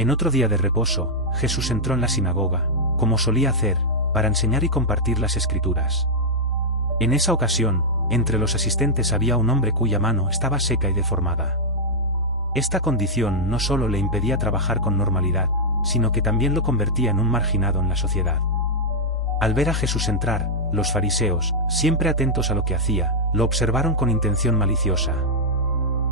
En otro día de reposo, Jesús entró en la sinagoga, como solía hacer, para enseñar y compartir las Escrituras. En esa ocasión, entre los asistentes había un hombre cuya mano estaba seca y deformada. Esta condición no solo le impedía trabajar con normalidad, sino que también lo convertía en un marginado en la sociedad. Al ver a Jesús entrar, los fariseos, siempre atentos a lo que hacía, lo observaron con intención maliciosa.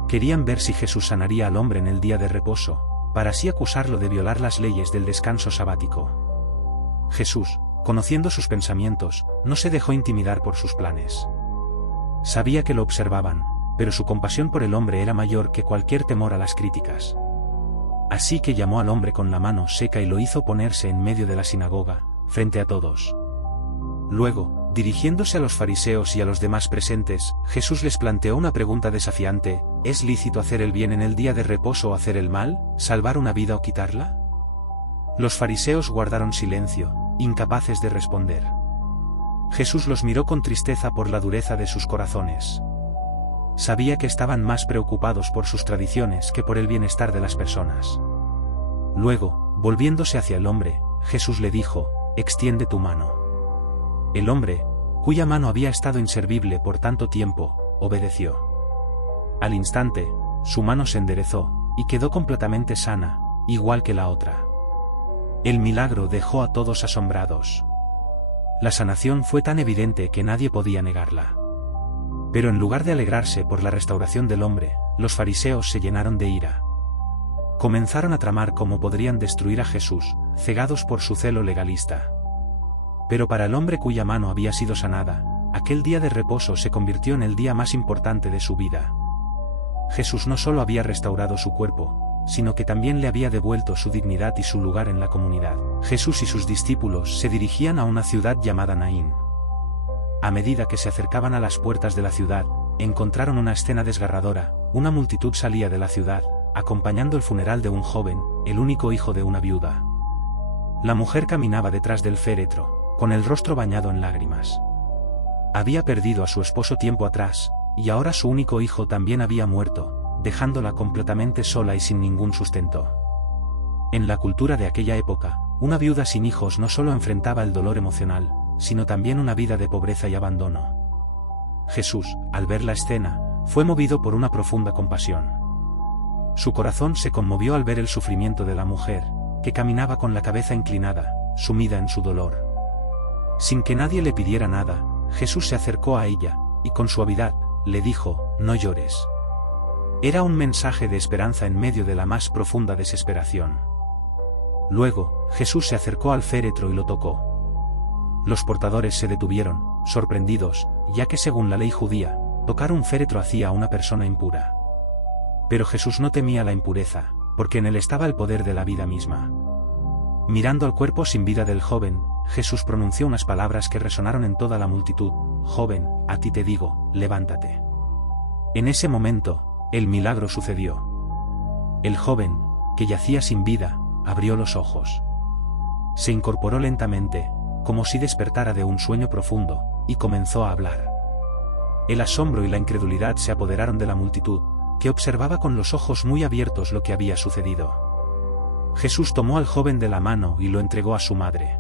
Querían ver si Jesús sanaría al hombre en el día de reposo, para así acusarlo de violar las leyes del descanso sabático. Jesús, conociendo sus pensamientos, no se dejó intimidar por sus planes. Sabía que lo observaban, pero su compasión por el hombre era mayor que cualquier temor a las críticas. Así que llamó al hombre con la mano seca y lo hizo ponerse en medio de la sinagoga, frente a todos. Luego, dirigiéndose a los fariseos y a los demás presentes, Jesús les planteó una pregunta desafiante: ¿es lícito hacer el bien en el día de reposo o hacer el mal, salvar una vida o quitarla? Los fariseos guardaron silencio, incapaces de responder. Jesús los miró con tristeza por la dureza de sus corazones. Sabía que estaban más preocupados por sus tradiciones que por el bienestar de las personas. Luego, volviéndose hacia el hombre, Jesús le dijo: «Extiende tu mano». El hombre, cuya mano había estado inservible por tanto tiempo, obedeció. Al instante, su mano se enderezó, y quedó completamente sana, igual que la otra. El milagro dejó a todos asombrados. La sanación fue tan evidente que nadie podía negarla. Pero en lugar de alegrarse por la restauración del hombre, los fariseos se llenaron de ira. Comenzaron a tramar cómo podrían destruir a Jesús, cegados por su celo legalista. Pero para el hombre cuya mano había sido sanada, aquel día de reposo se convirtió en el día más importante de su vida. Jesús no solo había restaurado su cuerpo, sino que también le había devuelto su dignidad y su lugar en la comunidad. Jesús y sus discípulos se dirigían a una ciudad llamada Naín. A medida que se acercaban a las puertas de la ciudad, encontraron una escena desgarradora: una multitud salía de la ciudad, acompañando el funeral de un joven, el único hijo de una viuda. La mujer caminaba detrás del féretro, con el rostro bañado en lágrimas. Había perdido a su esposo tiempo atrás, y ahora su único hijo también había muerto, dejándola completamente sola y sin ningún sustento. En la cultura de aquella época, una viuda sin hijos no solo enfrentaba el dolor emocional, sino también una vida de pobreza y abandono. Jesús, al ver la escena, fue movido por una profunda compasión. Su corazón se conmovió al ver el sufrimiento de la mujer, que caminaba con la cabeza inclinada, sumida en su dolor. Sin que nadie le pidiera nada, Jesús se acercó a ella, y con suavidad, le dijo: «No llores». Era un mensaje de esperanza en medio de la más profunda desesperación. Luego, Jesús se acercó al féretro y lo tocó. Los portadores se detuvieron, sorprendidos, ya que según la ley judía, tocar un féretro hacía a una persona impura. Pero Jesús no temía la impureza, porque en él estaba el poder de la vida misma. Mirando al cuerpo sin vida del joven, Jesús pronunció unas palabras que resonaron en toda la multitud: «Joven, a ti te digo, levántate». En ese momento, el milagro sucedió. El joven, que yacía sin vida, abrió los ojos. Se incorporó lentamente, como si despertara de un sueño profundo, y comenzó a hablar. El asombro y la incredulidad se apoderaron de la multitud, que observaba con los ojos muy abiertos lo que había sucedido. Jesús tomó al joven de la mano y lo entregó a su madre.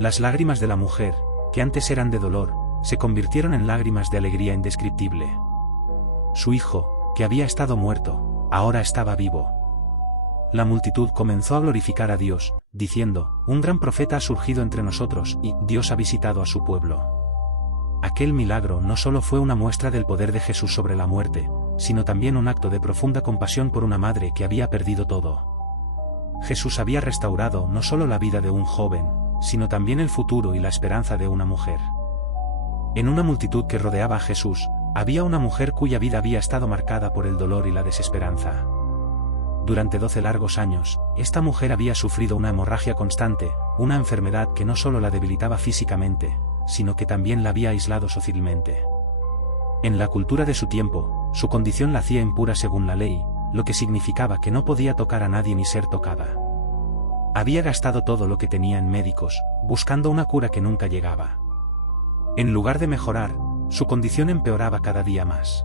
Las lágrimas de la mujer, que antes eran de dolor, se convirtieron en lágrimas de alegría indescriptible. Su hijo, que había estado muerto, ahora estaba vivo. La multitud comenzó a glorificar a Dios, diciendo: «Un gran profeta ha surgido entre nosotros, y Dios ha visitado a su pueblo». Aquel milagro no solo fue una muestra del poder de Jesús sobre la muerte, sino también un acto de profunda compasión por una madre que había perdido todo. Jesús había restaurado no solo la vida de un joven, sino también el futuro y la esperanza de una mujer. En una multitud que rodeaba a Jesús, había una mujer cuya vida había estado marcada por el dolor y la desesperanza. Durante 12 largos años, esta mujer había sufrido una hemorragia constante, una enfermedad que no solo la debilitaba físicamente, sino que también la había aislado socialmente. En la cultura de su tiempo, su condición la hacía impura según la ley, lo que significaba que no podía tocar a nadie ni ser tocada. Había gastado todo lo que tenía en médicos, buscando una cura que nunca llegaba. En lugar de mejorar, su condición empeoraba cada día más.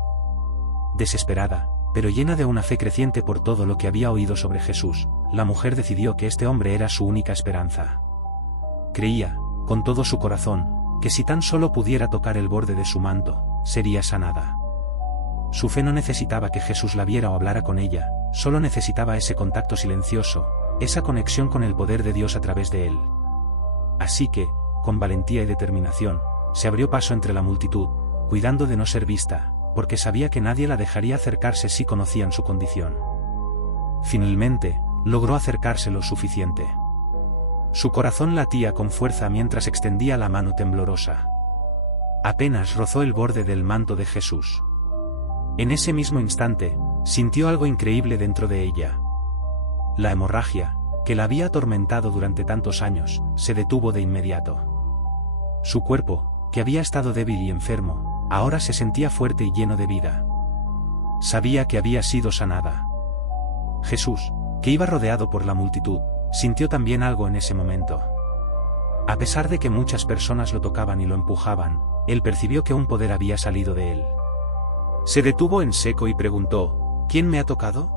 Desesperada, pero llena de una fe creciente por todo lo que había oído sobre Jesús, la mujer decidió que este hombre era su única esperanza. Creía, con todo su corazón, que si tan solo pudiera tocar el borde de su manto, sería sanada. Su fe no necesitaba que Jesús la viera o hablara con ella, solo necesitaba ese contacto silencioso, esa conexión con el poder de Dios a través de él. Así que, con valentía y determinación, se abrió paso entre la multitud, cuidando de no ser vista, porque sabía que nadie la dejaría acercarse si conocían su condición. Finalmente, logró acercarse lo suficiente. Su corazón latía con fuerza mientras extendía la mano temblorosa. Apenas rozó el borde del manto de Jesús. En ese mismo instante, sintió algo increíble dentro de ella. La hemorragia, que la había atormentado durante tantos años, se detuvo de inmediato. Su cuerpo, que había estado débil y enfermo, ahora se sentía fuerte y lleno de vida. Sabía que había sido sanada. Jesús, que iba rodeado por la multitud, sintió también algo en ese momento. A pesar de que muchas personas lo tocaban y lo empujaban, él percibió que un poder había salido de él. Se detuvo en seco y preguntó, ¿quién me ha tocado?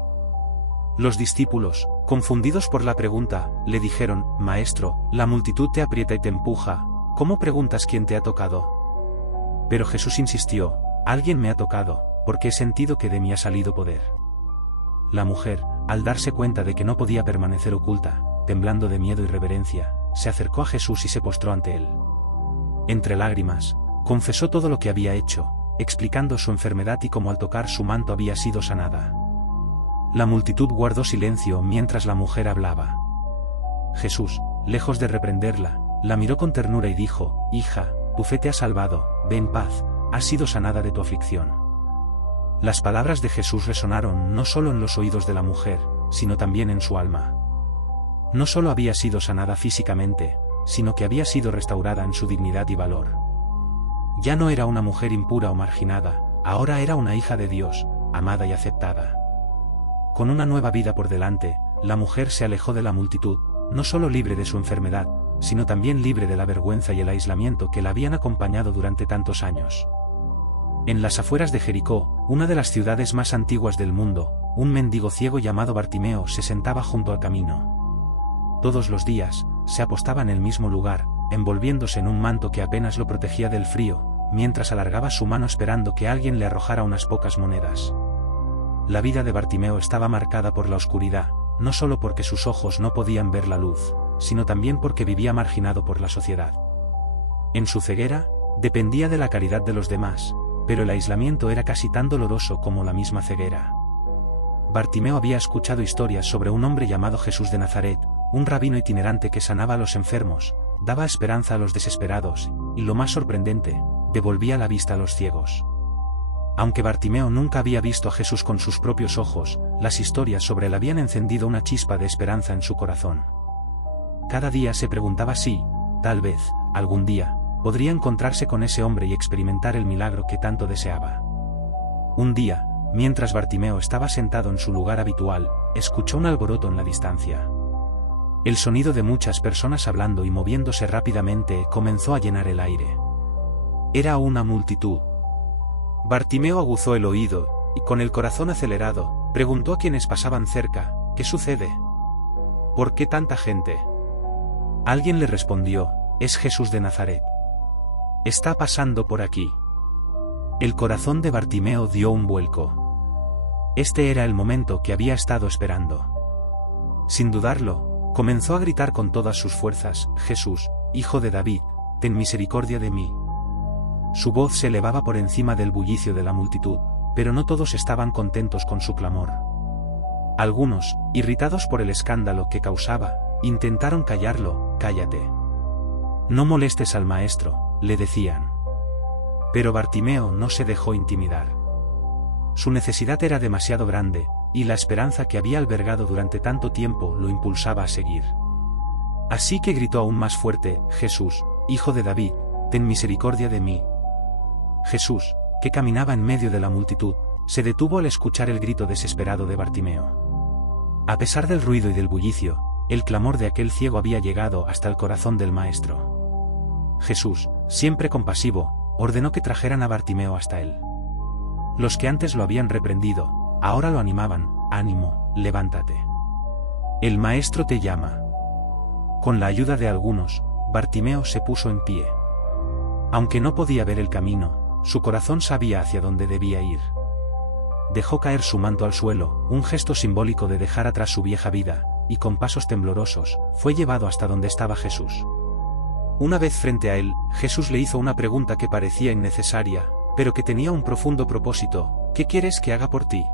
Los discípulos, confundidos por la pregunta, le dijeron, Maestro, la multitud te aprieta y te empuja, ¿cómo preguntas quién te ha tocado? Pero Jesús insistió, alguien me ha tocado, porque he sentido que de mí ha salido poder. La mujer, al darse cuenta de que no podía permanecer oculta, temblando de miedo y reverencia, se acercó a Jesús y se postró ante él. Entre lágrimas, confesó todo lo que había hecho, explicando su enfermedad y cómo al tocar su manto había sido sanada. La multitud guardó silencio mientras la mujer hablaba. Jesús, lejos de reprenderla, la miró con ternura y dijo, Hija, tu fe te ha salvado, ve en paz, has sido sanada de tu aflicción. Las palabras de Jesús resonaron no solo en los oídos de la mujer, sino también en su alma. No solo había sido sanada físicamente, sino que había sido restaurada en su dignidad y valor. Ya no era una mujer impura o marginada, ahora era una hija de Dios, amada y aceptada. Con una nueva vida por delante, la mujer se alejó de la multitud, no solo libre de su enfermedad, sino también libre de la vergüenza y el aislamiento que la habían acompañado durante tantos años. En las afueras de Jericó, una de las ciudades más antiguas del mundo, un mendigo ciego llamado Bartimeo se sentaba junto al camino. Todos los días, se apostaba en el mismo lugar, envolviéndose en un manto que apenas lo protegía del frío, mientras alargaba su mano esperando que alguien le arrojara unas pocas monedas. La vida de Bartimeo estaba marcada por la oscuridad, no solo porque sus ojos no podían ver la luz, sino también porque vivía marginado por la sociedad. En su ceguera, dependía de la caridad de los demás, pero el aislamiento era casi tan doloroso como la misma ceguera. Bartimeo había escuchado historias sobre un hombre llamado Jesús de Nazaret, un rabino itinerante que sanaba a los enfermos, daba esperanza a los desesperados, y lo más sorprendente, devolvía la vista a los ciegos. Aunque Bartimeo nunca había visto a Jesús con sus propios ojos, las historias sobre él habían encendido una chispa de esperanza en su corazón. Cada día se preguntaba si, tal vez, algún día, podría encontrarse con ese hombre y experimentar el milagro que tanto deseaba. Un día, mientras Bartimeo estaba sentado en su lugar habitual, escuchó un alboroto en la distancia. El sonido de muchas personas hablando y moviéndose rápidamente comenzó a llenar el aire. Era una multitud. Bartimeo aguzó el oído, y con el corazón acelerado, preguntó a quienes pasaban cerca, ¿qué sucede? ¿Por qué tanta gente? Alguien le respondió, es Jesús de Nazaret. Está pasando por aquí. El corazón de Bartimeo dio un vuelco. Este era el momento que había estado esperando. Sin dudarlo, comenzó a gritar con todas sus fuerzas, Jesús, Hijo de David, ten misericordia de mí. Su voz se elevaba por encima del bullicio de la multitud, pero no todos estaban contentos con su clamor. Algunos, irritados por el escándalo que causaba, intentaron callarlo, cállate. No molestes al maestro, le decían. Pero Bartimeo no se dejó intimidar. Su necesidad era demasiado grande, y la esperanza que había albergado durante tanto tiempo lo impulsaba a seguir. Así que gritó aún más fuerte, Jesús, Hijo de David, ten misericordia de mí. Jesús, que caminaba en medio de la multitud, se detuvo al escuchar el grito desesperado de Bartimeo. A pesar del ruido y del bullicio, el clamor de aquel ciego había llegado hasta el corazón del maestro. Jesús, siempre compasivo, ordenó que trajeran a Bartimeo hasta él. Los que antes lo habían reprendido, ahora lo animaban, ánimo, levántate. El Maestro te llama. Con la ayuda de algunos, Bartimeo se puso en pie. Aunque no podía ver el camino, su corazón sabía hacia dónde debía ir. Dejó caer su manto al suelo, un gesto simbólico de dejar atrás su vieja vida, y con pasos temblorosos, fue llevado hasta donde estaba Jesús. Una vez frente a él, Jesús le hizo una pregunta que parecía innecesaria, pero que tenía un profundo propósito: ¿qué quieres que haga por ti?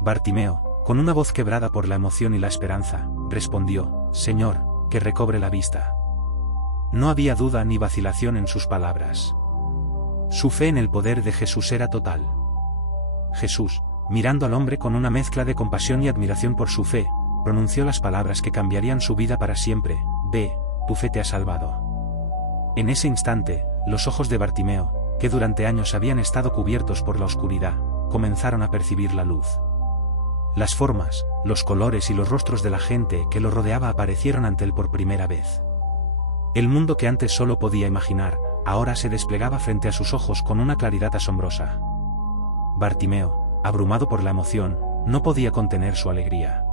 Bartimeo, con una voz quebrada por la emoción y la esperanza, respondió: Señor, que recobre la vista. No había duda ni vacilación en sus palabras. Su fe en el poder de Jesús era total. Jesús, mirando al hombre con una mezcla de compasión y admiración por su fe, pronunció las palabras que cambiarían su vida para siempre: Ve, tu fe te ha salvado. En ese instante, los ojos de Bartimeo, que durante años habían estado cubiertos por la oscuridad, comenzaron a percibir la luz. Las formas, los colores y los rostros de la gente que lo rodeaba aparecieron ante él por primera vez. El mundo que antes solo podía imaginar, ahora se desplegaba frente a sus ojos con una claridad asombrosa. Bartimeo, abrumado por la emoción, no podía contener su alegría.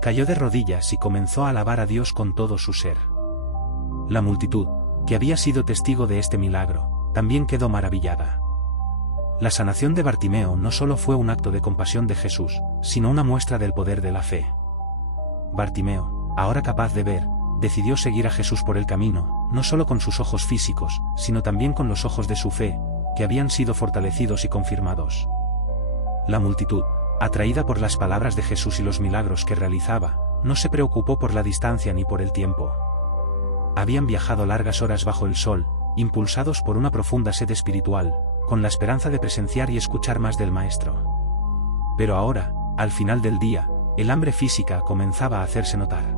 Cayó de rodillas y comenzó a alabar a Dios con todo su ser. La multitud, que había sido testigo de este milagro, también quedó maravillada. La sanación de Bartimeo no solo fue un acto de compasión de Jesús, sino una muestra del poder de la fe. Bartimeo, ahora capaz de ver, decidió seguir a Jesús por el camino, no solo con sus ojos físicos, sino también con los ojos de su fe, que habían sido fortalecidos y confirmados. La multitud, atraída por las palabras de Jesús y los milagros que realizaba, no se preocupó por la distancia ni por el tiempo. Habían viajado largas horas bajo el sol, impulsados por una profunda sed espiritual, con la esperanza de presenciar y escuchar más del Maestro. Pero ahora, al final del día, el hambre física comenzaba a hacerse notar.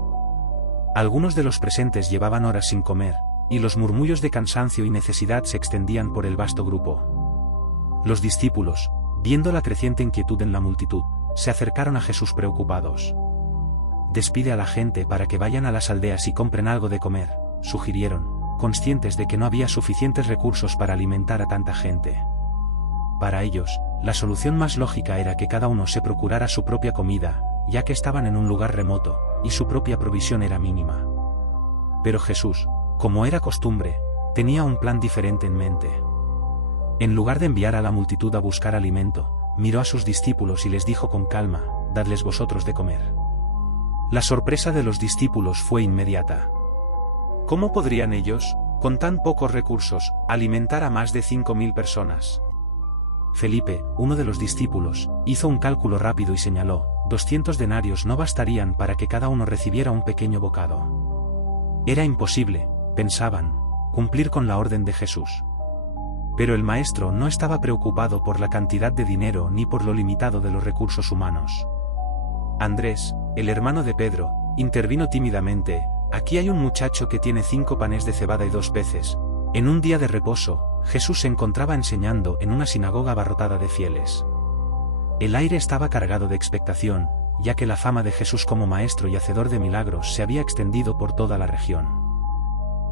Algunos de los presentes llevaban horas sin comer, y los murmullos de cansancio y necesidad se extendían por el vasto grupo. Los discípulos, viendo la creciente inquietud en la multitud, se acercaron a Jesús preocupados. Despide a la gente para que vayan a las aldeas y compren algo de comer, sugirieron, conscientes de que no había suficientes recursos para alimentar a tanta gente. Para ellos, la solución más lógica era que cada uno se procurara su propia comida, ya que estaban en un lugar remoto, y su propia provisión era mínima. Pero Jesús, como era costumbre, tenía un plan diferente en mente. En lugar de enviar a la multitud a buscar alimento, miró a sus discípulos y les dijo con calma: «Dadles vosotros de comer». La sorpresa de los discípulos fue inmediata. ¿Cómo podrían ellos, con tan pocos recursos, alimentar a más de 5.000 personas? Felipe, uno de los discípulos, hizo un cálculo rápido y señaló: 200 denarios no bastarían para que cada uno recibiera un pequeño bocado. Era imposible, pensaban, cumplir con la orden de Jesús. Pero el Maestro no estaba preocupado por la cantidad de dinero ni por lo limitado de los recursos humanos. Andrés, el hermano de Pedro, intervino tímidamente: «Aquí hay un muchacho que tiene 5 panes de cebada y 2 peces». En un día de reposo, Jesús se encontraba enseñando en una sinagoga abarrotada de fieles. El aire estaba cargado de expectación, ya que la fama de Jesús como maestro y hacedor de milagros se había extendido por toda la región.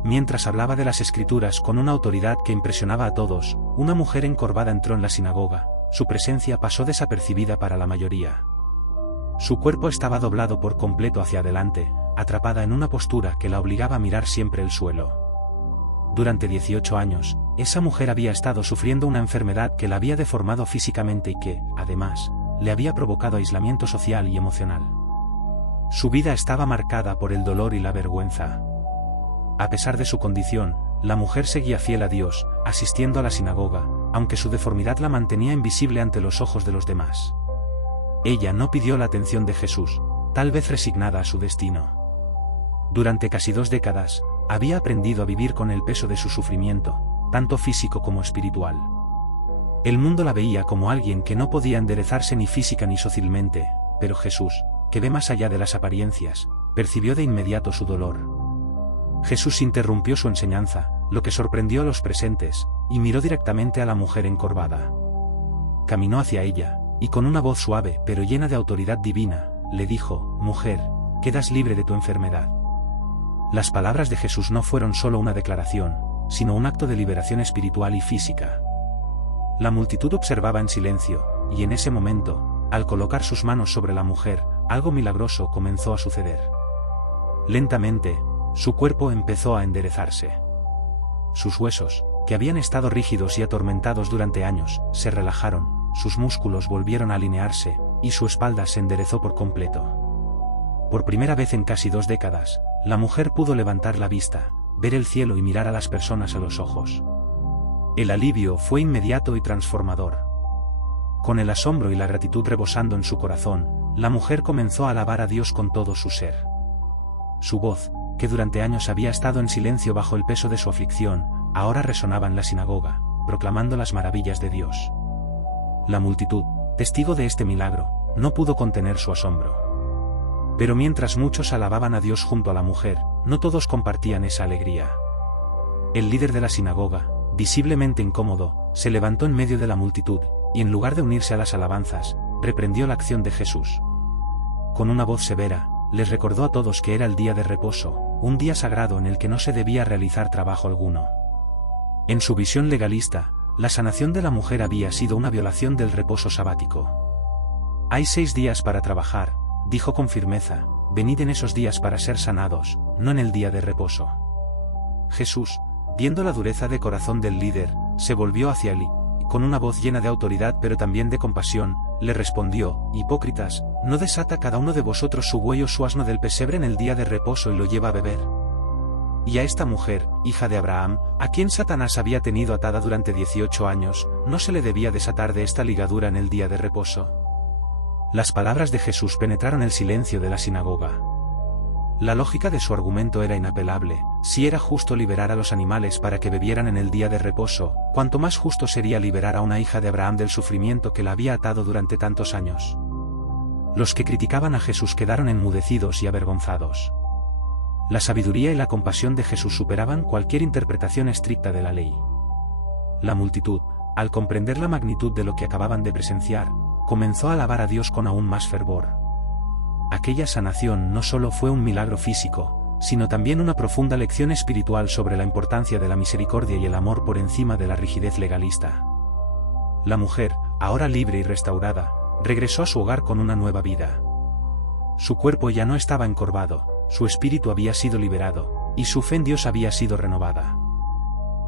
Mientras hablaba de las Escrituras con una autoridad que impresionaba a todos, una mujer encorvada entró en la sinagoga. Su presencia pasó desapercibida para la mayoría. Su cuerpo estaba doblado por completo hacia adelante, atrapada en una postura que la obligaba a mirar siempre el suelo. Durante 18 años, esa mujer había estado sufriendo una enfermedad que la había deformado físicamente y que, además, le había provocado aislamiento social y emocional. Su vida estaba marcada por el dolor y la vergüenza. A pesar de su condición, la mujer seguía fiel a Dios, asistiendo a la sinagoga, aunque su deformidad la mantenía invisible ante los ojos de los demás. Ella no pidió la atención de Jesús, tal vez resignada a su destino. Durante casi 2 décadas, había aprendido a vivir con el peso de su sufrimiento, tanto físico como espiritual. El mundo la veía como alguien que no podía enderezarse ni física ni socialmente, pero Jesús, que ve más allá de las apariencias, percibió de inmediato su dolor. Jesús interrumpió su enseñanza, lo que sorprendió a los presentes, y miró directamente a la mujer encorvada. Caminó hacia ella, y con una voz suave pero llena de autoridad divina, le dijo: «Mujer, quedas libre de tu enfermedad». Las palabras de Jesús no fueron solo una declaración, sino un acto de liberación espiritual y física. La multitud observaba en silencio, y en ese momento, al colocar sus manos sobre la mujer, algo milagroso comenzó a suceder. Lentamente, su cuerpo empezó a enderezarse. Sus huesos, que habían estado rígidos y atormentados durante años, se relajaron, sus músculos volvieron a alinearse, y su espalda se enderezó por completo. Por primera vez en casi 2 décadas, la mujer pudo levantar la vista, ver el cielo y mirar a las personas a los ojos. El alivio fue inmediato y transformador. Con el asombro y la gratitud rebosando en su corazón, la mujer comenzó a alabar a Dios con todo su ser. Su voz, que durante años había estado en silencio bajo el peso de su aflicción, ahora resonaba en la sinagoga, proclamando las maravillas de Dios. La multitud, testigo de este milagro, no pudo contener su asombro. Pero mientras muchos alababan a Dios junto a la mujer, no todos compartían esa alegría. El líder de la sinagoga, visiblemente incómodo, se levantó en medio de la multitud, y en lugar de unirse a las alabanzas, reprendió la acción de Jesús. Con una voz severa, les recordó a todos que era el día de reposo, un día sagrado en el que no se debía realizar trabajo alguno. En su visión legalista, la sanación de la mujer había sido una violación del reposo sabático. Hay 6 días para trabajar, dijo con firmeza, venid en esos días para ser sanados, no en el día de reposo. Jesús, viendo la dureza de corazón del líder, se volvió hacia él y, con una voz llena de autoridad pero también de compasión, le respondió, hipócritas, ¿no desata cada uno de vosotros su buey o su asno del pesebre en el día de reposo y lo lleva a beber? Y a esta mujer, hija de Abraham, a quien Satanás había tenido atada durante 18 años, ¿no se le debía desatar de esta ligadura en el día de reposo? Las palabras de Jesús penetraron el silencio de la sinagoga. La lógica de su argumento era inapelable. Si era justo liberar a los animales para que bebieran en el día de reposo, cuanto más justo sería liberar a una hija de Abraham del sufrimiento que la había atado durante tantos años. Los que criticaban a Jesús quedaron enmudecidos y avergonzados. La sabiduría y la compasión de Jesús superaban cualquier interpretación estricta de la ley. La multitud, al comprender la magnitud de lo que acababan de presenciar, comenzó a alabar a Dios con aún más fervor. Aquella sanación no solo fue un milagro físico, sino también una profunda lección espiritual sobre la importancia de la misericordia y el amor por encima de la rigidez legalista. La mujer, ahora libre y restaurada, regresó a su hogar con una nueva vida. Su cuerpo ya no estaba encorvado, su espíritu había sido liberado, y su fe en Dios había sido renovada.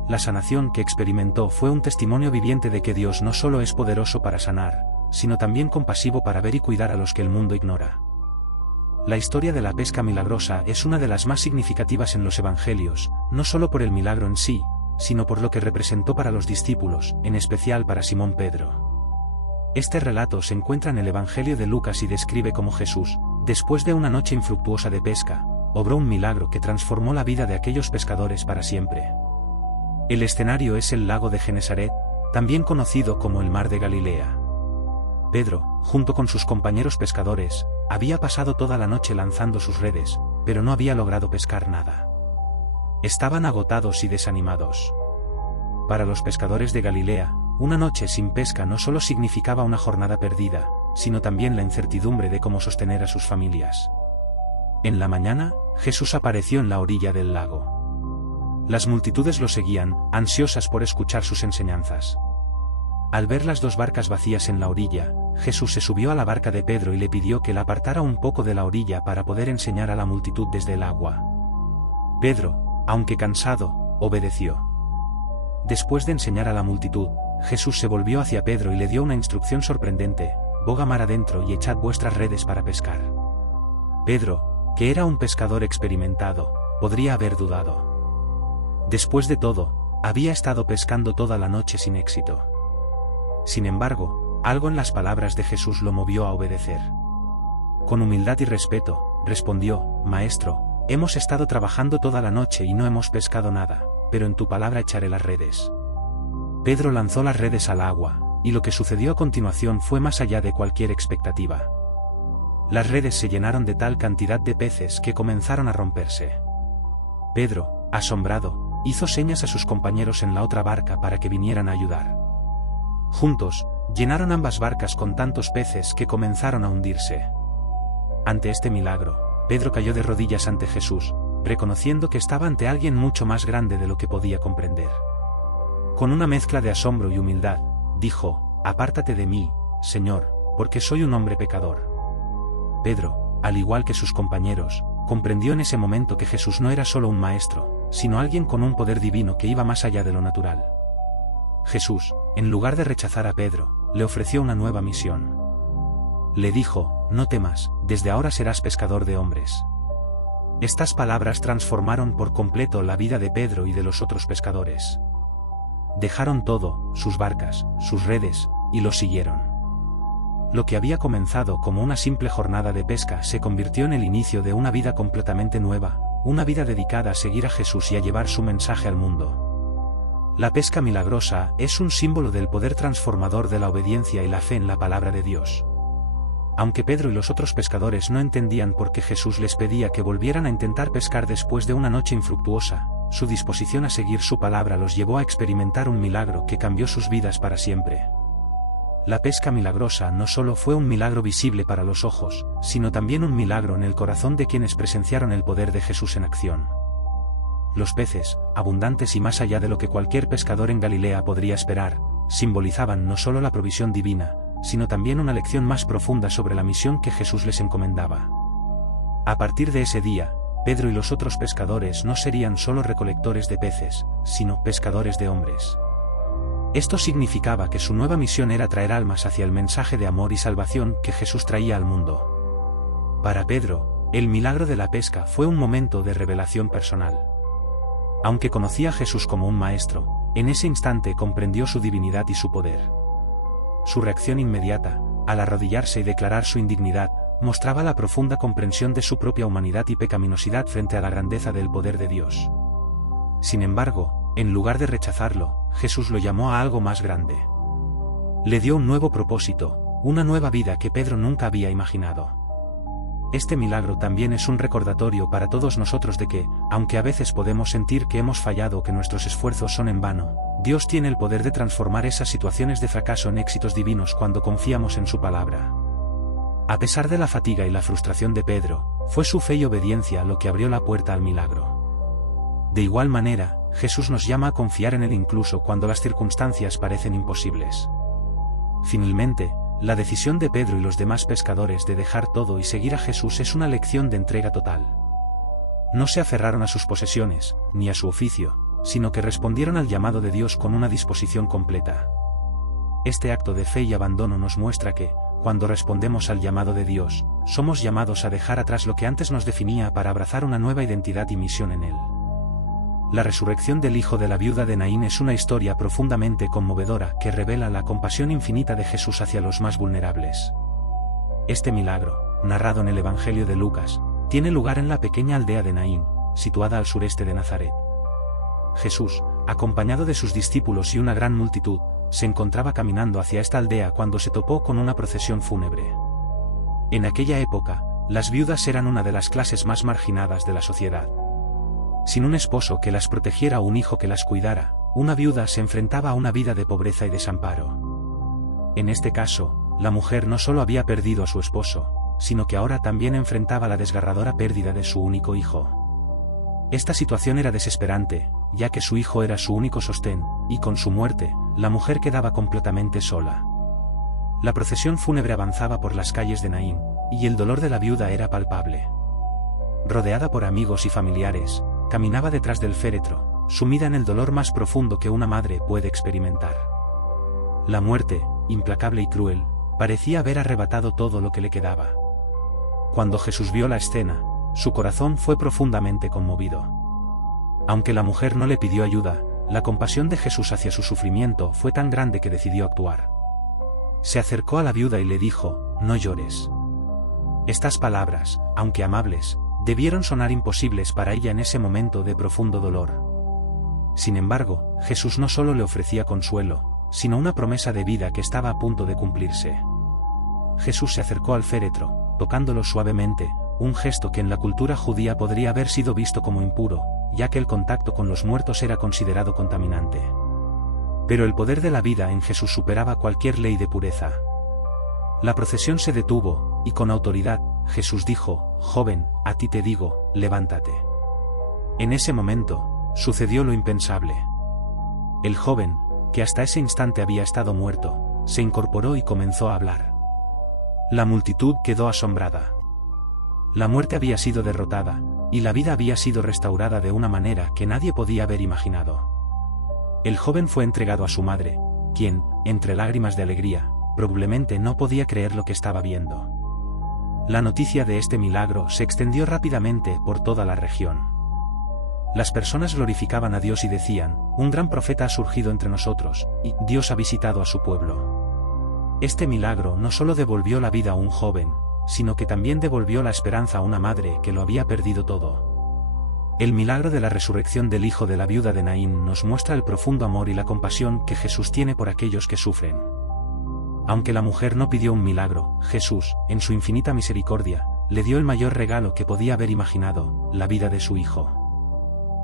La sanación que experimentó fue un testimonio viviente de que Dios no solo es poderoso para sanar, sino también compasivo para ver y cuidar a los que el mundo ignora. La historia de la pesca milagrosa es una de las más significativas en los evangelios, no solo por el milagro en sí, sino por lo que representó para los discípulos, en especial para Simón Pedro. Este relato se encuentra en el Evangelio de Lucas y describe cómo Jesús, después de una noche infructuosa de pesca, obró un milagro que transformó la vida de aquellos pescadores para siempre. El escenario es el lago de Genesaret, también conocido como el Mar de Galilea. Pedro, junto con sus compañeros pescadores, había pasado toda la noche lanzando sus redes, pero no había logrado pescar nada. Estaban agotados y desanimados. Para los pescadores de Galilea, una noche sin pesca no solo significaba una jornada perdida, sino también la incertidumbre de cómo sostener a sus familias. En la mañana, Jesús apareció en la orilla del lago. Las multitudes lo seguían, ansiosas por escuchar sus enseñanzas. Al ver las 2 barcas vacías en la orilla, Jesús se subió a la barca de Pedro y le pidió que la apartara un poco de la orilla para poder enseñar a la multitud desde el agua. Pedro, aunque cansado, obedeció. Después de enseñar a la multitud, Jesús se volvió hacia Pedro y le dio una instrucción sorprendente: boga mar adentro y echad vuestras redes para pescar. Pedro, que era un pescador experimentado, podría haber dudado. Después de todo, había estado pescando toda la noche sin éxito. Sin embargo, algo en las palabras de Jesús lo movió a obedecer. Con humildad y respeto, respondió: Maestro, hemos estado trabajando toda la noche y no hemos pescado nada, pero en tu palabra echaré las redes. Pedro lanzó las redes al agua, y lo que sucedió a continuación fue más allá de cualquier expectativa. Las redes se llenaron de tal cantidad de peces que comenzaron a romperse. Pedro, asombrado, hizo señas a sus compañeros en la otra barca para que vinieran a ayudar. Juntos, llenaron ambas barcas con tantos peces que comenzaron a hundirse. Ante este milagro, Pedro cayó de rodillas ante Jesús, reconociendo que estaba ante alguien mucho más grande de lo que podía comprender. Con una mezcla de asombro y humildad, dijo: Apártate de mí, Señor, porque soy un hombre pecador. Pedro, al igual que sus compañeros, comprendió en ese momento que Jesús no era solo un maestro, sino alguien con un poder divino que iba más allá de lo natural. Jesús, en lugar de rechazar a Pedro, le ofreció una nueva misión. Le dijo: no temas, desde ahora serás pescador de hombres. Estas palabras transformaron por completo la vida de Pedro y de los otros pescadores. Dejaron todo, sus barcas, sus redes, y lo siguieron. Lo que había comenzado como una simple jornada de pesca se convirtió en el inicio de una vida completamente nueva, una vida dedicada a seguir a Jesús y a llevar su mensaje al mundo. La pesca milagrosa es un símbolo del poder transformador de la obediencia y la fe en la palabra de Dios. Aunque Pedro y los otros pescadores no entendían por qué Jesús les pedía que volvieran a intentar pescar después de una noche infructuosa, su disposición a seguir su palabra los llevó a experimentar un milagro que cambió sus vidas para siempre. La pesca milagrosa no solo fue un milagro visible para los ojos, sino también un milagro en el corazón de quienes presenciaron el poder de Jesús en acción. Los peces, abundantes y más allá de lo que cualquier pescador en Galilea podría esperar, simbolizaban no solo la provisión divina, sino también una lección más profunda sobre la misión que Jesús les encomendaba. A partir de ese día, Pedro y los otros pescadores no serían solo recolectores de peces, sino pescadores de hombres. Esto significaba que su nueva misión era traer almas hacia el mensaje de amor y salvación que Jesús traía al mundo. Para Pedro, el milagro de la pesca fue un momento de revelación personal. Aunque conocía a Jesús como un maestro, en ese instante comprendió su divinidad y su poder. Su reacción inmediata, al arrodillarse y declarar su indignidad, mostraba la profunda comprensión de su propia humanidad y pecaminosidad frente a la grandeza del poder de Dios. Sin embargo, en lugar de rechazarlo, Jesús lo llamó a algo más grande. Le dio un nuevo propósito, una nueva vida que Pedro nunca había imaginado. Este milagro también es un recordatorio para todos nosotros de que, aunque a veces podemos sentir que hemos fallado o que nuestros esfuerzos son en vano, Dios tiene el poder de transformar esas situaciones de fracaso en éxitos divinos cuando confiamos en su palabra. A pesar de la fatiga y la frustración de Pedro, fue su fe y obediencia lo que abrió la puerta al milagro. De igual manera, Jesús nos llama a confiar en Él incluso cuando las circunstancias parecen imposibles. Finalmente, la decisión de Pedro y los demás pescadores de dejar todo y seguir a Jesús es una lección de entrega total. No se aferraron a sus posesiones, ni a su oficio, sino que respondieron al llamado de Dios con una disposición completa. Este acto de fe y abandono nos muestra que, cuando respondemos al llamado de Dios, somos llamados a dejar atrás lo que antes nos definía para abrazar una nueva identidad y misión en Él. La resurrección del hijo de la viuda de Naín es una historia profundamente conmovedora que revela la compasión infinita de Jesús hacia los más vulnerables. Este milagro, narrado en el Evangelio de Lucas, tiene lugar en la pequeña aldea de Naín, situada al sureste de Nazaret. Jesús, acompañado de sus discípulos y una gran multitud, se encontraba caminando hacia esta aldea cuando se topó con una procesión fúnebre. En aquella época, las viudas eran una de las clases más marginadas de la sociedad. Sin un esposo que las protegiera o un hijo que las cuidara, una viuda se enfrentaba a una vida de pobreza y desamparo. En este caso, la mujer no solo había perdido a su esposo, sino que ahora también enfrentaba la desgarradora pérdida de su único hijo. Esta situación era desesperante, ya que su hijo era su único sostén, y con su muerte, la mujer quedaba completamente sola. La procesión fúnebre avanzaba por las calles de Naín, y el dolor de la viuda era palpable. Rodeada por amigos y familiares, caminaba detrás del féretro, sumida en el dolor más profundo que una madre puede experimentar. La muerte, implacable y cruel, parecía haber arrebatado todo lo que le quedaba. Cuando Jesús vio la escena, su corazón fue profundamente conmovido. Aunque la mujer no le pidió ayuda, la compasión de Jesús hacia su sufrimiento fue tan grande que decidió actuar. Se acercó a la viuda y le dijo: «No llores». Estas palabras, aunque amables, debieron sonar imposibles para ella en ese momento de profundo dolor. Sin embargo, Jesús no solo le ofrecía consuelo, sino una promesa de vida que estaba a punto de cumplirse. Jesús se acercó al féretro, tocándolo suavemente, un gesto que en la cultura judía podría haber sido visto como impuro, ya que el contacto con los muertos era considerado contaminante. Pero el poder de la vida en Jesús superaba cualquier ley de pureza. La procesión se detuvo, y con autoridad, Jesús dijo: «Joven, a ti te digo, levántate». En ese momento, sucedió lo impensable. El joven, que hasta ese instante había estado muerto, se incorporó y comenzó a hablar. La multitud quedó asombrada. La muerte había sido derrotada, y la vida había sido restaurada de una manera que nadie podía haber imaginado. El joven fue entregado a su madre, quien, entre lágrimas de alegría, probablemente no podía creer lo que estaba viendo. La noticia de este milagro se extendió rápidamente por toda la región. Las personas glorificaban a Dios y decían: un gran profeta ha surgido entre nosotros, y Dios ha visitado a su pueblo. Este milagro no solo devolvió la vida a un joven, sino que también devolvió la esperanza a una madre que lo había perdido todo. El milagro de la resurrección del hijo de la viuda de Naín nos muestra el profundo amor y la compasión que Jesús tiene por aquellos que sufren. Aunque la mujer no pidió un milagro, Jesús, en su infinita misericordia, le dio el mayor regalo que podía haber imaginado: la vida de su hijo.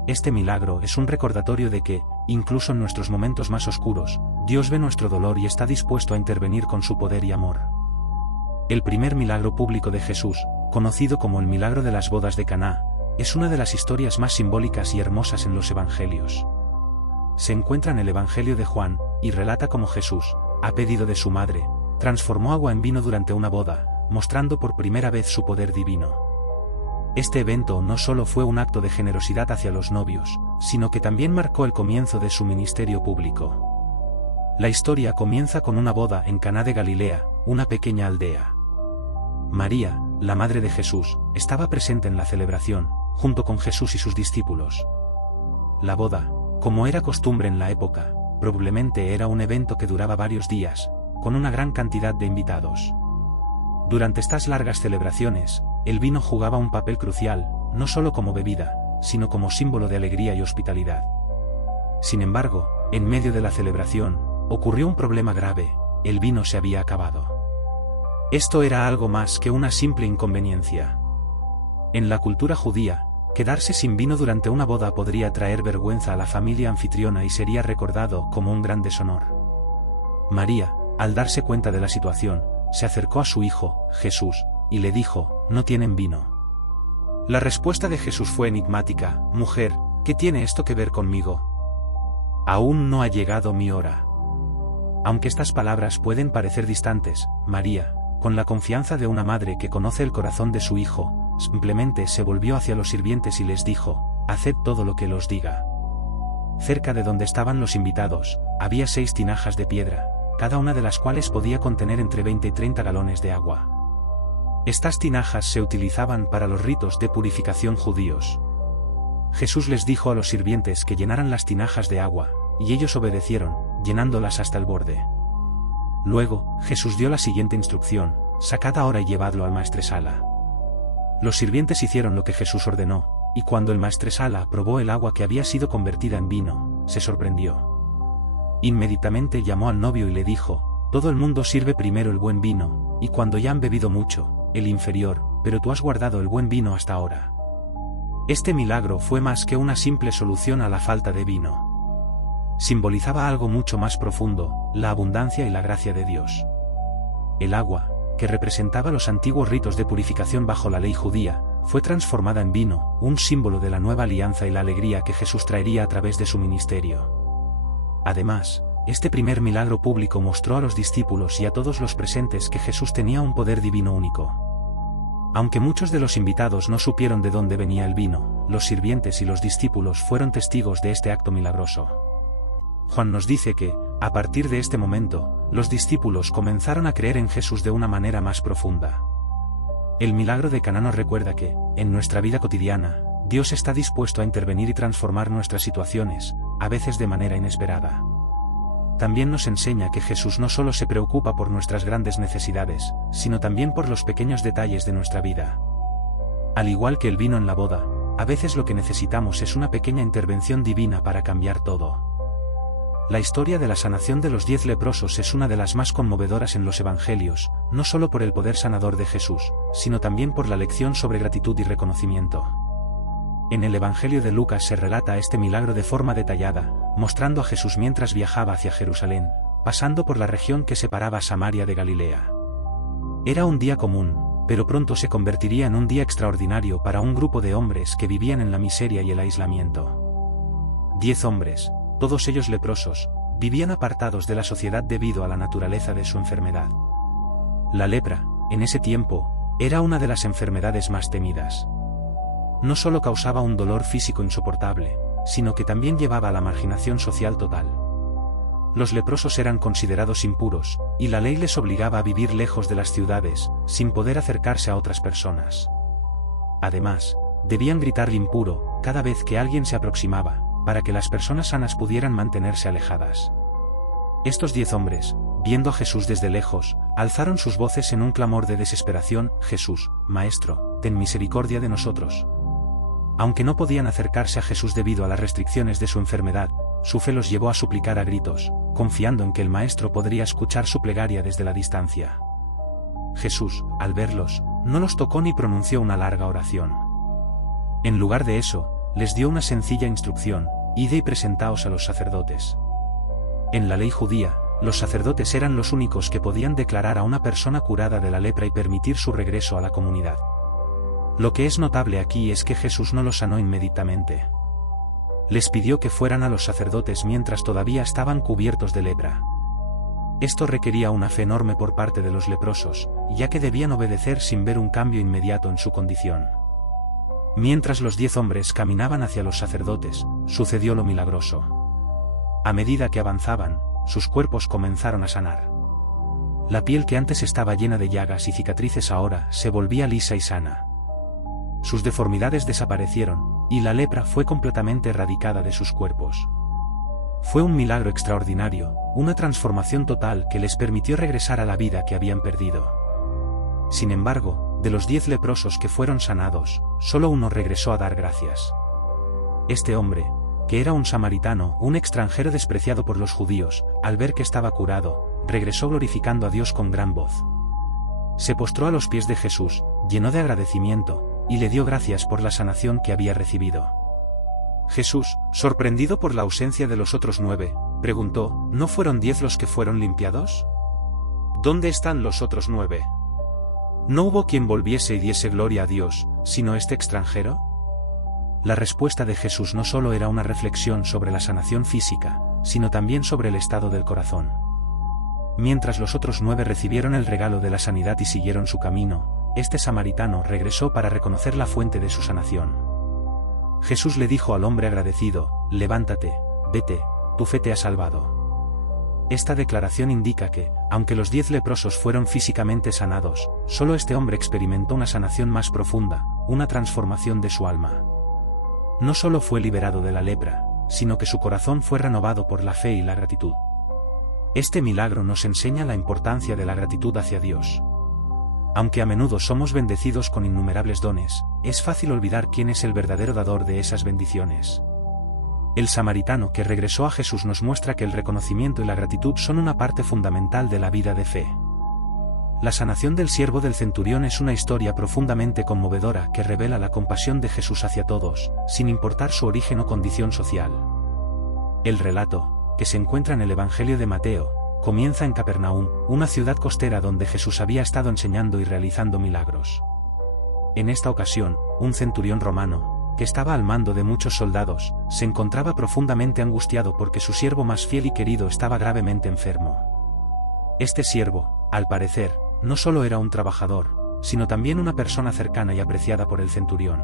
Este milagro es un recordatorio de que, incluso en nuestros momentos más oscuros, Dios ve nuestro dolor y está dispuesto a intervenir con su poder y amor. El primer milagro público de Jesús, conocido como el milagro de las bodas de Caná, es una de las historias más simbólicas y hermosas en los evangelios. Se encuentra en el Evangelio de Juan, y relata cómo Jesús, a pedido de su madre, transformó agua en vino durante una boda, mostrando por primera vez su poder divino. Este evento no solo fue un acto de generosidad hacia los novios, sino que también marcó el comienzo de su ministerio público. La historia comienza con una boda en Caná de Galilea, una pequeña aldea. María, la madre de Jesús, estaba presente en la celebración, junto con Jesús y sus discípulos. La boda, como era costumbre en la época, probablemente era un evento que duraba varios días, con una gran cantidad de invitados. Durante estas largas celebraciones, el vino jugaba un papel crucial, no solo como bebida, sino como símbolo de alegría y hospitalidad. Sin embargo, en medio de la celebración, ocurrió un problema grave: el vino se había acabado. Esto era algo más que una simple inconveniencia. En la cultura judía, quedarse sin vino durante una boda podría traer vergüenza a la familia anfitriona y sería recordado como un gran deshonor. María, al darse cuenta de la situación, se acercó a su hijo, Jesús, y le dijo: no tienen vino. La respuesta de Jesús fue enigmática: mujer, ¿qué tiene esto que ver conmigo? Aún no ha llegado mi hora. Aunque estas palabras pueden parecer distantes, María, con la confianza de una madre que conoce el corazón de su hijo, simplemente se volvió hacia los sirvientes y les dijo: haced todo lo que él os diga. Cerca de donde estaban los invitados, había 6 tinajas de piedra, cada una de las cuales podía contener entre 20 y 30 galones de agua. Estas tinajas se utilizaban para los ritos de purificación judíos. Jesús les dijo a los sirvientes que llenaran las tinajas de agua, y ellos obedecieron, llenándolas hasta el borde. Luego, Jesús dio la siguiente instrucción: sacad ahora y llevadlo al maestresala. Los sirvientes hicieron lo que Jesús ordenó, y cuando el maestresala probó el agua que había sido convertida en vino, se sorprendió. Inmediatamente llamó al novio y le dijo: todo el mundo sirve primero el buen vino, y cuando ya han bebido mucho, el inferior, pero tú has guardado el buen vino hasta ahora. Este milagro fue más que una simple solución a la falta de vino. Simbolizaba algo mucho más profundo: la abundancia y la gracia de Dios. El agua, que representaba los antiguos ritos de purificación bajo la ley judía, fue transformada en vino, un símbolo de la nueva alianza y la alegría que Jesús traería a través de su ministerio. Además, este primer milagro público mostró a los discípulos y a todos los presentes que Jesús tenía un poder divino único. Aunque muchos de los invitados no supieron de dónde venía el vino, los sirvientes y los discípulos fueron testigos de este acto milagroso. Juan nos dice que, a partir de este momento, los discípulos comenzaron a creer en Jesús de una manera más profunda. El milagro de Caná nos recuerda que, en nuestra vida cotidiana, Dios está dispuesto a intervenir y transformar nuestras situaciones, a veces de manera inesperada. También nos enseña que Jesús no solo se preocupa por nuestras grandes necesidades, sino también por los pequeños detalles de nuestra vida. Al igual que el vino en la boda, a veces lo que necesitamos es una pequeña intervención divina para cambiar todo. La historia de la sanación de los 10 leprosos es una de las más conmovedoras en los evangelios, no solo por el poder sanador de Jesús, sino también por la lección sobre gratitud y reconocimiento. En el Evangelio de Lucas se relata este milagro de forma detallada, mostrando a Jesús mientras viajaba hacia Jerusalén, pasando por la región que separaba Samaria de Galilea. Era un día común, pero pronto se convertiría en un día extraordinario para un grupo de hombres que vivían en la miseria y el aislamiento. 10 hombres, todos ellos leprosos, vivían apartados de la sociedad debido a la naturaleza de su enfermedad. La lepra, en ese tiempo, Era una de las enfermedades más temidas. No solo causaba un dolor físico insoportable, sino que también llevaba a la marginación social total. Los leprosos eran considerados impuros, y la ley les obligaba a vivir lejos de las ciudades, sin poder acercarse a otras personas. Además, debían gritar impuro cada vez que alguien se aproximaba, para que las personas sanas pudieran mantenerse alejadas. Estos 10 hombres, viendo a Jesús desde lejos, alzaron sus voces en un clamor de desesperación: Jesús, Maestro, ten misericordia de nosotros. Aunque no podían acercarse a Jesús debido a las restricciones de su enfermedad, su fe los llevó a suplicar a gritos, confiando en que el Maestro podría escuchar su plegaria desde la distancia. Jesús, al verlos, no los tocó ni pronunció una larga oración. En lugar de eso, les dio una sencilla instrucción: id y presentaos a los sacerdotes. En la ley judía, los sacerdotes eran los únicos que podían declarar a una persona curada de la lepra y permitir su regreso a la comunidad. Lo que es notable aquí es que Jesús no los sanó inmediatamente. Les pidió que fueran a los sacerdotes mientras todavía estaban cubiertos de lepra. Esto requería una fe enorme por parte de los leprosos, ya que debían obedecer sin ver un cambio inmediato en su condición. Mientras los 10 hombres caminaban hacia los sacerdotes, sucedió lo milagroso. A medida que avanzaban, sus cuerpos comenzaron a sanar. La piel que antes estaba llena de llagas y cicatrices ahora se volvía lisa y sana. Sus deformidades desaparecieron, y la lepra fue completamente erradicada de sus cuerpos. Fue un milagro extraordinario, una transformación total que les permitió regresar a la vida que habían perdido. Sin embargo, de los 10 leprosos que fueron sanados, solo uno regresó a dar gracias. Este hombre, que era un samaritano, un extranjero despreciado por los judíos, al ver que estaba curado, regresó glorificando a Dios con gran voz. Se postró a los pies de Jesús, lleno de agradecimiento, y le dio gracias por la sanación que había recibido. Jesús, sorprendido por la ausencia de los otros 9, preguntó: ¿no fueron 10 los que fueron limpiados? ¿Dónde están los otros 9? ¿No hubo quien volviese y diese gloria a Dios, sino este extranjero? La respuesta de Jesús no solo era una reflexión sobre la sanación física, sino también sobre el estado del corazón. Mientras los otros 9 recibieron el regalo de la sanidad y siguieron su camino, este samaritano regresó para reconocer la fuente de su sanación. Jesús le dijo al hombre agradecido: levántate, vete, tu fe te ha salvado. Esta declaración indica que, aunque los 10 leprosos fueron físicamente sanados, solo este hombre experimentó una sanación más profunda, una transformación de su alma. No solo fue liberado de la lepra, sino que su corazón fue renovado por la fe y la gratitud. Este milagro nos enseña la importancia de la gratitud hacia Dios. Aunque a menudo somos bendecidos con innumerables dones, es fácil olvidar quién es el verdadero dador de esas bendiciones. El samaritano que regresó a Jesús nos muestra que el reconocimiento y la gratitud son una parte fundamental de la vida de fe. La sanación del siervo del centurión es una historia profundamente conmovedora que revela la compasión de Jesús hacia todos, sin importar su origen o condición social. El relato, que se encuentra en el Evangelio de Mateo, comienza en Capernaum, una ciudad costera donde Jesús había estado enseñando y realizando milagros. En esta ocasión, un centurión romano, que estaba al mando de muchos soldados, se encontraba profundamente angustiado porque su siervo más fiel y querido estaba gravemente enfermo. Este siervo, al parecer, no solo era un trabajador, sino también una persona cercana y apreciada por el centurión.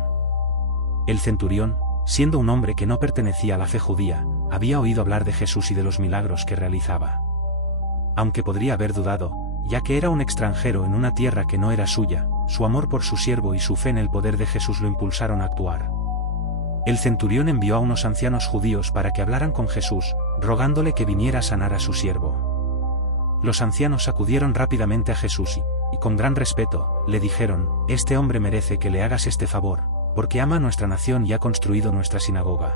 El centurión, siendo un hombre que no pertenecía a la fe judía, había oído hablar de Jesús y de los milagros que realizaba. Aunque podría haber dudado, ya que era un extranjero en una tierra que no era suya, su amor por su siervo y su fe en el poder de Jesús lo impulsaron a actuar. El centurión envió a unos ancianos judíos para que hablaran con Jesús, rogándole que viniera a sanar a su siervo. Los ancianos acudieron rápidamente a Jesús y con gran respeto, le dijeron: este hombre merece que le hagas este favor, porque ama a nuestra nación y ha construido nuestra sinagoga.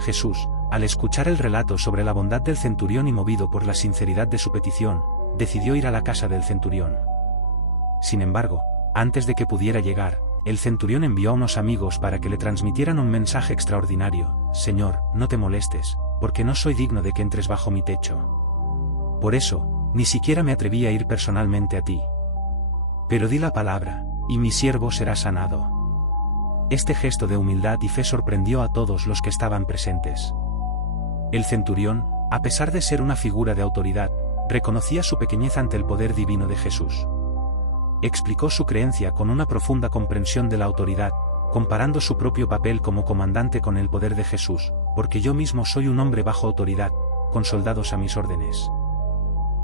Jesús, al escuchar el relato sobre la bondad del centurión y movido por la sinceridad de su petición, decidió ir a la casa del centurión. Sin embargo, antes de que pudiera llegar, el centurión envió a unos amigos para que le transmitieran un mensaje extraordinario: Señor, no te molestes, porque no soy digno de que entres bajo mi techo. Por eso, ni siquiera me atreví a ir personalmente a ti. Pero di la palabra, y mi siervo será sanado. Este gesto de humildad y fe sorprendió a todos los que estaban presentes. El centurión, a pesar de ser una figura de autoridad, reconocía su pequeñez ante el poder divino de Jesús. explicó su creencia con una profunda comprensión de la autoridad, comparando su propio papel como comandante con el poder de Jesús, porque yo mismo soy un hombre bajo autoridad, con soldados a mis órdenes.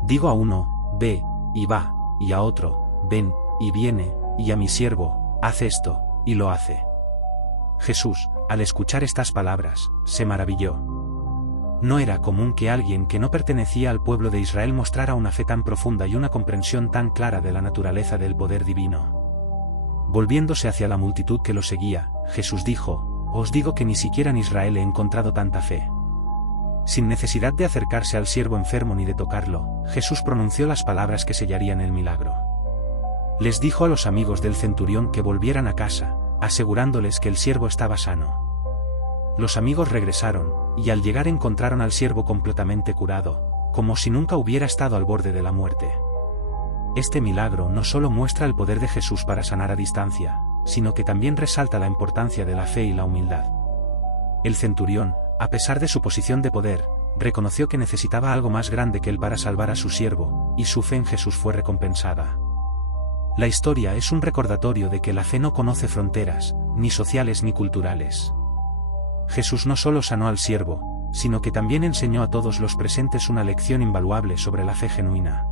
Digo a uno, ve, y va, y a otro, ven, y viene, y a mi siervo, haz esto, y lo hace. Jesús, al escuchar estas palabras, se maravilló. No era común que alguien que no pertenecía al pueblo de Israel mostrara una fe tan profunda y una comprensión tan clara de la naturaleza del poder divino. Volviéndose hacia la multitud que lo seguía, Jesús dijo, os digo que ni siquiera en Israel he encontrado tanta fe. Sin necesidad de acercarse al siervo enfermo ni de tocarlo, Jesús pronunció las palabras que sellarían el milagro. Les dijo a los amigos del centurión que volvieran a casa, asegurándoles que el siervo estaba sano. Los amigos regresaron, y al llegar encontraron al siervo completamente curado, como si nunca hubiera estado al borde de la muerte. Este milagro no solo muestra el poder de Jesús para sanar a distancia, sino que también resalta la importancia de la fe y la humildad. El centurión, a pesar de su posición de poder, reconoció que necesitaba algo más grande que él para salvar a su siervo, y su fe en Jesús fue recompensada. La historia es un recordatorio de que la fe no conoce fronteras, ni sociales ni culturales. Jesús no solo sanó al siervo, sino que también enseñó a todos los presentes una lección invaluable sobre la fe genuina.